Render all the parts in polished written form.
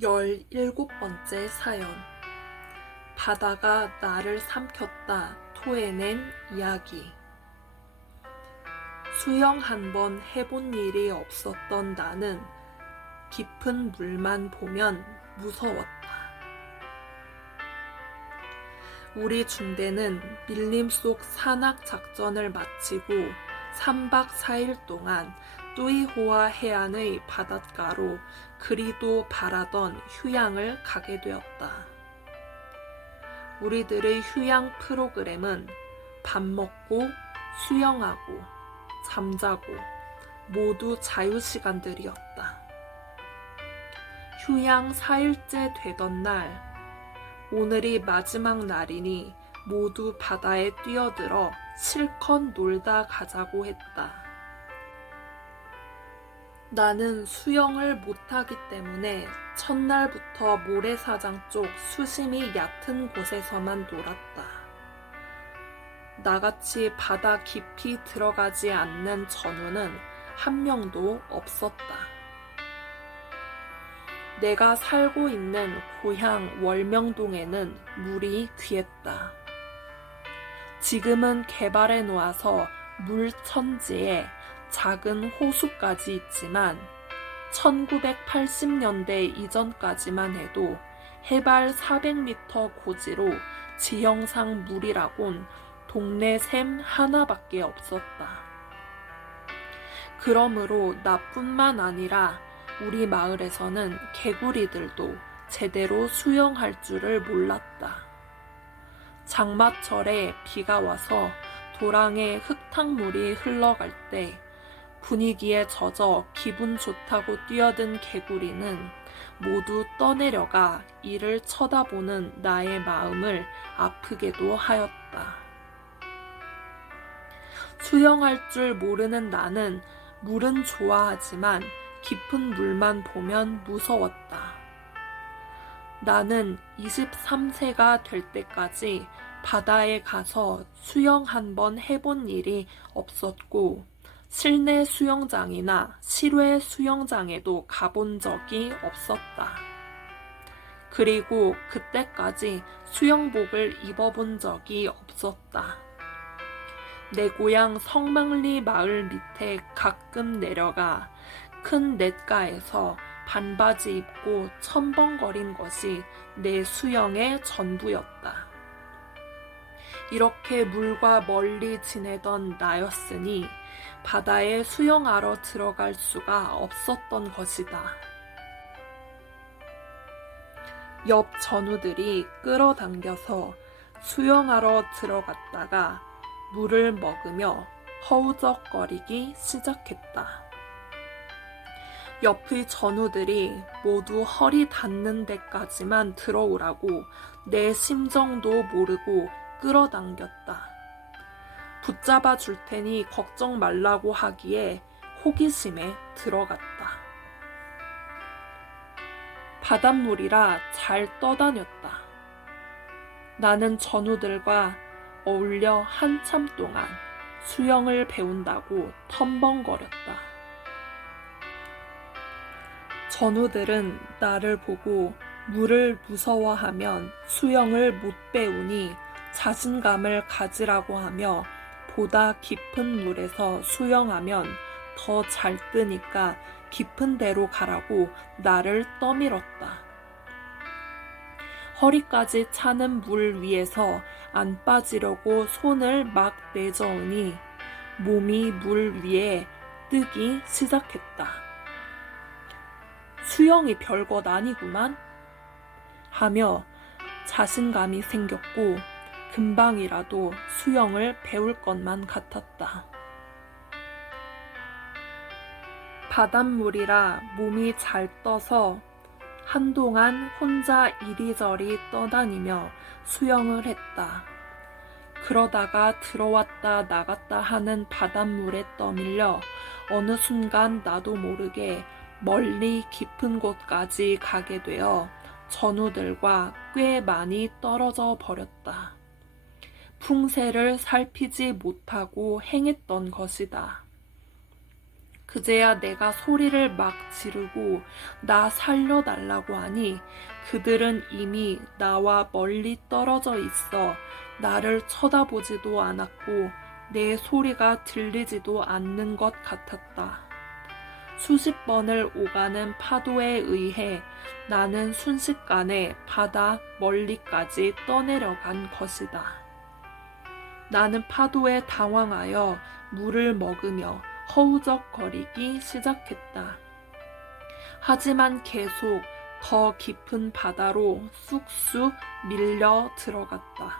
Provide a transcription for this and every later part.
17번째 사연. 바다가 나를 삼켰다 토해낸 이야기. 수영 한 번 해본 일이 없었던 나는 깊은 물만 보면 무서웠다. 우리 중대는 밀림 속 산악 작전을 마치고 3박 4일 동안 뚜이호아 해안의 바닷가로 그리도 바라던 휴양을 가게 되었다. 우리들의 휴양 프로그램은 밥 먹고 수영하고 잠자고 모두 자유시간들이었다. 휴양 4일째 되던 날, 오늘이 마지막 날이니 모두 바다에 뛰어들어 실컷 놀다 가자고 했다. 나는 수영을 못하기 때문에 첫날부터 모래사장 쪽 수심이 얕은 곳에서만 놀았다. 나같이 바다 깊이 들어가지 않는 전우는 한 명도 없었다. 내가 살고 있는 고향 월명동에는 물이 귀했다. 지금은 개발해 놓아서 물천지에 작은 호수까지 있지만 1980년대 이전까지만 해도 해발 400m 고지로 지형상 물이라곤 동네 샘 하나밖에 없었다. 그러므로 나뿐만 아니라 우리 마을에서는 개구리들도 제대로 수영할 줄을 몰랐다. 장마철에 비가 와서 도랑에 흙탕물이 흘러갈 때 분위기에 젖어 기분 좋다고 뛰어든 개구리는 모두 떠내려가 이를 쳐다보는 나의 마음을 아프게도 하였다. 수영할 줄 모르는 나는 물은 좋아하지만 깊은 물만 보면 무서웠다. 나는 23세가 될 때까지 바다에 가서 수영 한번 해본 일이 없었고 실내 수영장이나 실외 수영장에도 가본 적이 없었다. 그리고 그때까지 수영복을 입어본 적이 없었다. 내 고향 성망리 마을 밑에 가끔 내려가 큰 냇가에서 반바지 입고 첨벙거린 것이 내 수영의 전부였다. 이렇게 물과 멀리 지내던 나였으니 바다에 수영하러 들어갈 수가 없었던 것이다. 옆 전우들이 끌어당겨서 수영하러 들어갔다가 물을 먹으며 허우적거리기 시작했다. 옆의 전우들이 모두 허리 닿는 데까지만 들어오라고 내 심정도 모르고 끌어당겼다. 붙잡아 줄 테니 걱정 말라고 하기에 호기심에 들어갔다. 바닷물이라 잘 떠다녔다. 나는 전우들과 어울려 한참 동안 수영을 배운다고 텀벙거렸다. 전우들은 나를 보고 물을 무서워하면 수영을 못 배우니 자신감을 가지라고 하며 보다 깊은 물에서 수영하면 더 잘 뜨니까 깊은 데로 가라고 나를 떠밀었다. 허리까지 차는 물 위에서 안 빠지려고 손을 막 내저으니 몸이 물 위에 뜨기 시작했다. 수영이 별것 아니구만 하며 자신감이 생겼고 금방이라도 수영을 배울 것만 같았다. 바닷물이라 몸이 잘 떠서 한동안 혼자 이리저리 떠다니며 수영을 했다. 그러다가 들어왔다 나갔다 하는 바닷물에 떠밀려 어느 순간 나도 모르게 멀리 깊은 곳까지 가게 되어 전우들과 꽤 많이 떨어져 버렸다. 풍세를 살피지 못하고 행했던 것이다. 그제야 내가 소리를 막 지르고 나 살려달라고 하니 그들은 이미 나와 멀리 떨어져 있어 나를 쳐다보지도 않았고 내 소리가 들리지도 않는 것 같았다. 수십 번을 오가는 파도에 의해 나는 순식간에 바다 멀리까지 떠내려간 것이다. 나는 파도에 당황하여 물을 먹으며 허우적거리기 시작했다. 하지만 계속 더 깊은 바다로 쑥쑥 밀려 들어갔다.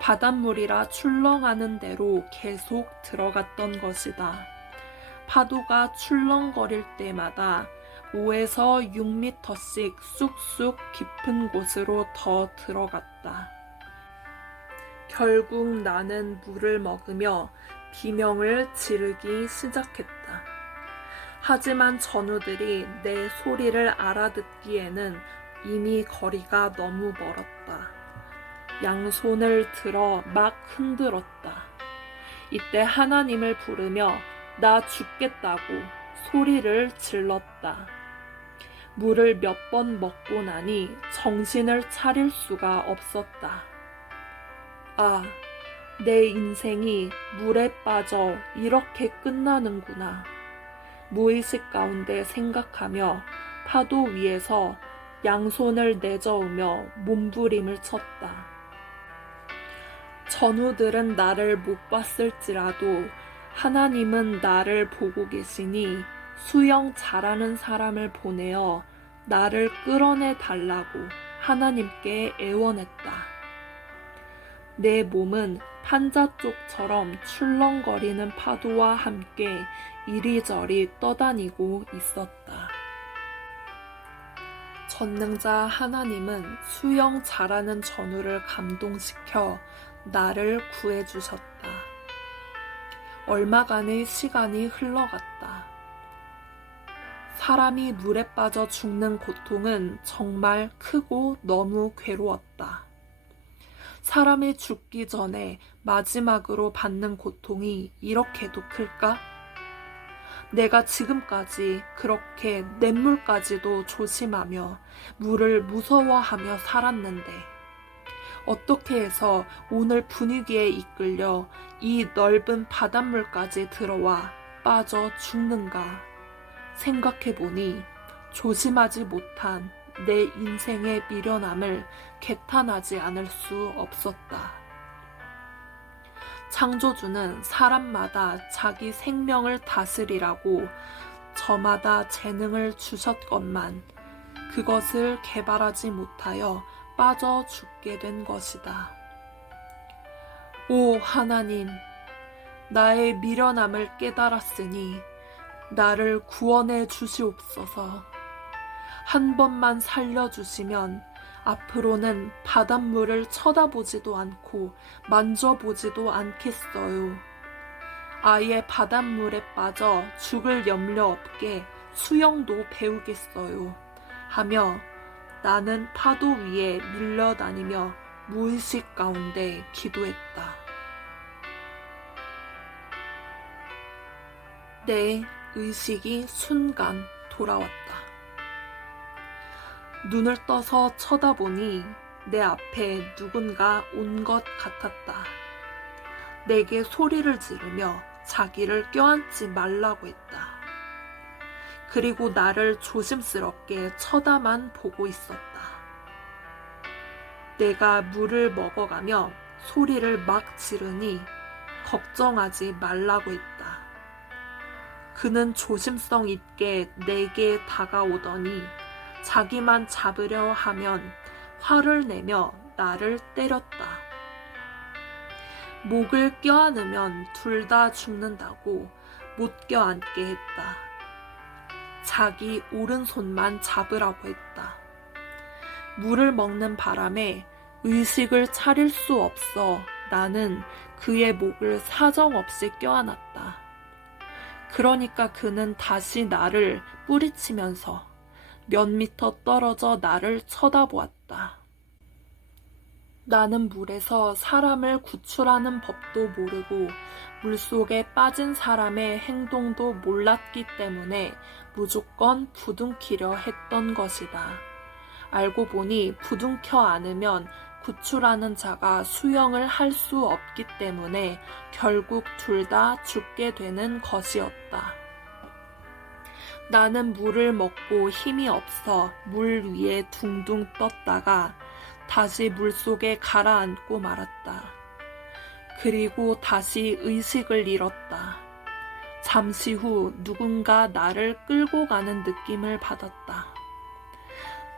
바닷물이라 출렁하는 대로 계속 들어갔던 것이다. 파도가 출렁거릴 때마다 5에서 6미터씩 쑥쑥 깊은 곳으로 더 들어갔다. 결국 나는 물을 먹으며 비명을 지르기 시작했다. 하지만 전우들이 내 소리를 알아듣기에는 이미 거리가 너무 멀었다. 양손을 들어 막 흔들었다. 이때 하나님을 부르며 나 죽겠다고 소리를 질렀다. 물을 몇 번 먹고 나니 정신을 차릴 수가 없었다. 아, 내 인생이 물에 빠져 이렇게 끝나는구나. 무의식 가운데 생각하며 파도 위에서 양손을 내저으며 몸부림을 쳤다. 전우들은 나를 못 봤을지라도 하나님은 나를 보고 계시니 수영 잘하는 사람을 보내어 나를 끌어내 달라고 하나님께 애원했다. 내 몸은 판자쪽처럼 출렁거리는 파도와 함께 이리저리 떠다니고 있었다. 전능자 하나님은 수영 잘하는 전우를 감동시켜 나를 구해주셨다. 얼마간의 시간이 흘러갔다. 사람이 물에 빠져 죽는 고통은 정말 크고 너무 괴로웠다. 사람이 죽기 전에 마지막으로 받는 고통이 이렇게도 클까? 내가 지금까지 그렇게 냇물까지도 조심하며 물을 무서워하며 살았는데 어떻게 해서 오늘 분위기에 이끌려 이 넓은 바닷물까지 들어와 빠져 죽는가 생각해보니 조심하지 못한 내 인생의 미련함을 개탄하지 않을 수 없었다. 창조주는 사람마다 자기 생명을 다스리라고 저마다 재능을 주셨건만 그것을 개발하지 못하여 빠져 죽게 된 것이다. 오 하나님, 나의 미련함을 깨달았으니 나를 구원해 주시옵소서. 한 번만 살려주시면 앞으로는 바닷물을 쳐다보지도 않고 만져보지도 않겠어요. 아예 바닷물에 빠져 죽을 염려 없게 수영도 배우겠어요. 하며 나는 파도 위에 밀려다니며 무의식 가운데 기도했다. 내 의식이 순간 돌아왔다. 눈을 떠서 쳐다보니 내 앞에 누군가 온 것 같았다. 내게 소리를 지르며 자기를 껴안지 말라고 했다. 그리고 나를 조심스럽게 쳐다만 보고 있었다. 내가 물을 먹어가며 소리를 막 지르니 걱정하지 말라고 했다. 그는 조심성 있게 내게 다가오더니 자기만 잡으려 하면 화를 내며 나를 때렸다. 목을 껴안으면 둘 다 죽는다고 못 껴안게 했다. 자기 오른손만 잡으라고 했다. 물을 먹는 바람에 의식을 차릴 수 없어 나는 그의 목을 사정없이 껴안았다. 그러니까 그는 다시 나를 뿌리치면서 몇 미터 떨어져 나를 쳐다보았다. 나는 물에서 사람을 구출하는 법도 모르고 물속에 빠진 사람의 행동도 몰랐기 때문에 무조건 부둥키려 했던 것이다. 알고 보니 부둥켜 안으면 구출하는 자가 수영을 할 수 없기 때문에 결국 둘 다 죽게 되는 것이었다. 나는 물을 먹고 힘이 없어 물 위에 둥둥 떴다가 다시 물속에 가라앉고 말았다. 그리고 다시 의식을 잃었다. 잠시 후 누군가 나를 끌고 가는 느낌을 받았다.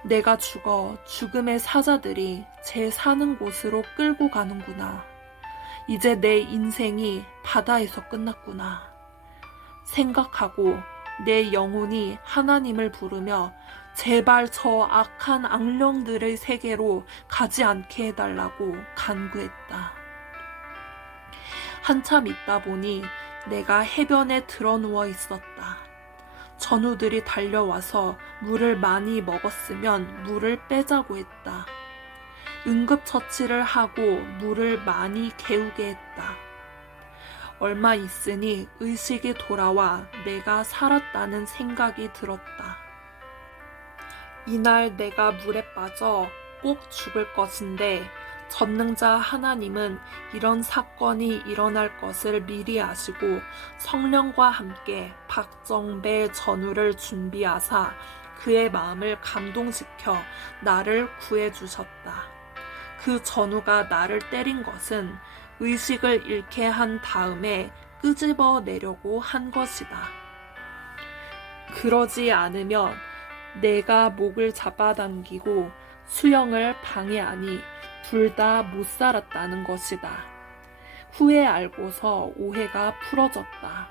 내가 죽어 죽음의 사자들이 제 사는 곳으로 끌고 가는구나. 이제 내 인생이 바다에서 끝났구나. 생각하고 내 영혼이 하나님을 부르며 제발 저 악한 악령들의 세계로 가지 않게 해달라고 간구했다. 한참 있다 보니 내가 해변에 드러누워 있었다. 전우들이 달려와서 물을 많이 먹었으면 물을 빼자고 했다. 응급처치를 하고 물을 많이 개우게 했다. 얼마 있으니 의식이 돌아와 내가 살았다는 생각이 들었다. 이날 내가 물에 빠져 꼭 죽을 것인데 전능자 하나님은 이런 사건이 일어날 것을 미리 아시고 성령과 함께 박정배 전우를 준비하사 그의 마음을 감동시켜 나를 구해주셨다. 그 전우가 나를 때린 것은 의식을 잃게 한 다음에 끄집어 내려고 한 것이다. 그러지 않으면 내가 목을 잡아당기고 수영을 방해하니 둘 다 못 살았다는 것이다. 후에 알고서 오해가 풀어졌다.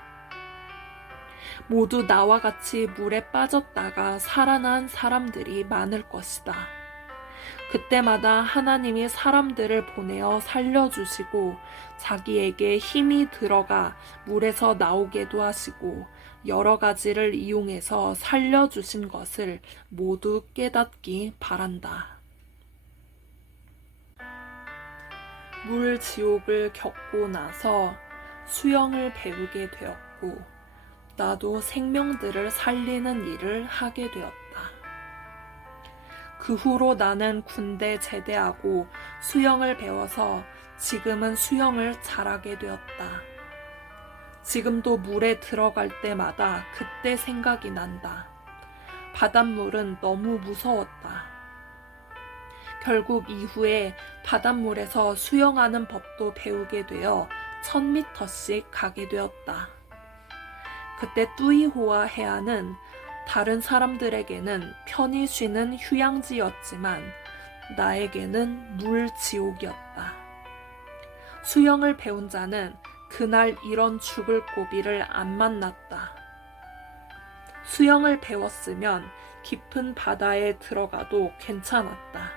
모두 나와 같이 물에 빠졌다가 살아난 사람들이 많을 것이다. 그때마다 하나님이 사람들을 보내어 살려주시고 자기에게 힘이 들어가 물에서 나오게도 하시고 여러 가지를 이용해서 살려주신 것을 모두 깨닫기 바란다. 물 지옥을 겪고 나서 수영을 배우게 되었고 나도 생명들을 살리는 일을 하게 되었다. 그 후로 나는 군대 제대하고 수영을 배워서 지금은 수영을 잘하게 되었다. 지금도 물에 들어갈 때마다 그때 생각이 난다. 바닷물은 너무 무서웠다. 결국 이후에 바닷물에서 수영하는 법도 배우게 되어 1000m씩 가게 되었다. 그때 뚜이호와 해안은 다른 사람들에게는 편히 쉬는 휴양지였지만 나에게는 물지옥이었다. 수영을 배운 자는 그날 이런 죽을 고비를 안 만났다. 수영을 배웠으면 깊은 바다에 들어가도 괜찮았다.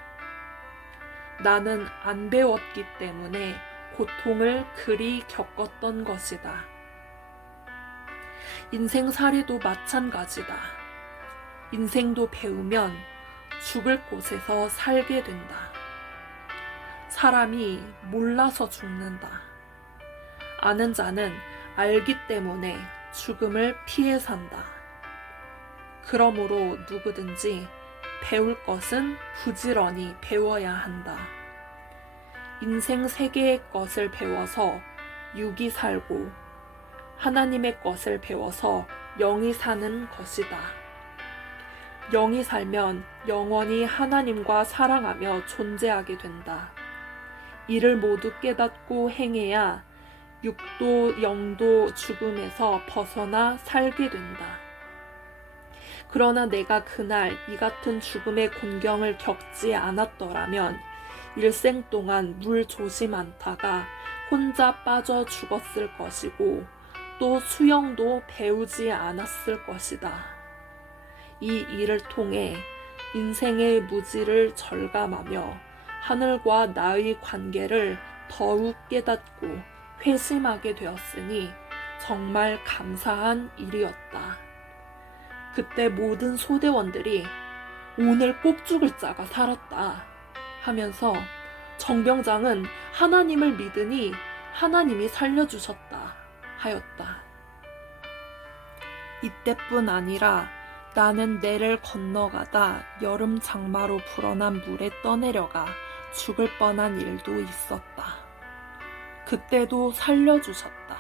나는 안 배웠기 때문에 고통을 그리 겪었던 것이다. 인생살이도 마찬가지다. 인생도 배우면 죽을 곳에서 살게 된다. 사람이 몰라서 죽는다. 아는 자는 알기 때문에 죽음을 피해 산다. 그러므로 누구든지 배울 것은 부지런히 배워야 한다. 인생 세계의 것을 배워서 육이 살고 하나님의 것을 배워서 영이 사는 것이다. 영이 살면 영원히 하나님과 사랑하며 존재하게 된다. 이를 모두 깨닫고 행해야 육도 영도 죽음에서 벗어나 살게 된다. 그러나 내가 그날 이 같은 죽음의 곤경을 겪지 않았더라면 일생 동안 물 조심 않다가 혼자 빠져 죽었을 것이고 또 수영도 배우지 않았을 것이다. 이 일을 통해 인생의 무지를 절감하며 하늘과 나의 관계를 더욱 깨닫고 회심하게 되었으니 정말 감사한 일이었다. 그때 모든 소대원들이 오늘 꼭 죽을 자가 살았다 하면서 정병장은 하나님을 믿으니 하나님이 살려주셨다 하였다. 이때뿐 아니라 나는 내를 건너가다 여름 장마로 불어난 물에 떠내려가 죽을 뻔한 일도 있었다. 그때도 살려주셨다.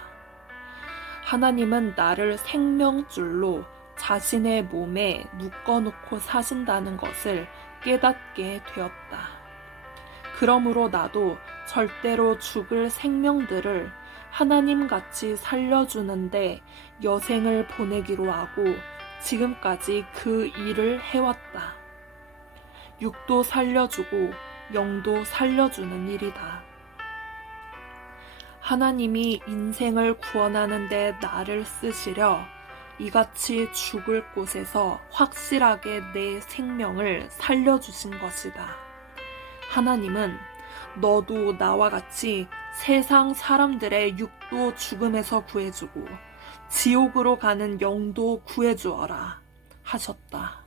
하나님은 나를 생명줄로 자신의 몸에 묶어놓고 사신다는 것을 깨닫게 되었다. 그러므로 나도 절대로 죽을 생명들을 하나님같이 살려주는데 여생을 보내기로 하고 지금까지 그 일을 해왔다. 육도 살려주고 영도 살려주는 일이다. 하나님이 인생을 구원하는 데 나를 쓰시려 이같이 죽을 곳에서 확실하게 내 생명을 살려주신 것이다. 하나님은 너도 나와 같이 세상 사람들의 육도 죽음에서 구해주고 지옥으로 가는 영도 구해주어라 하셨다.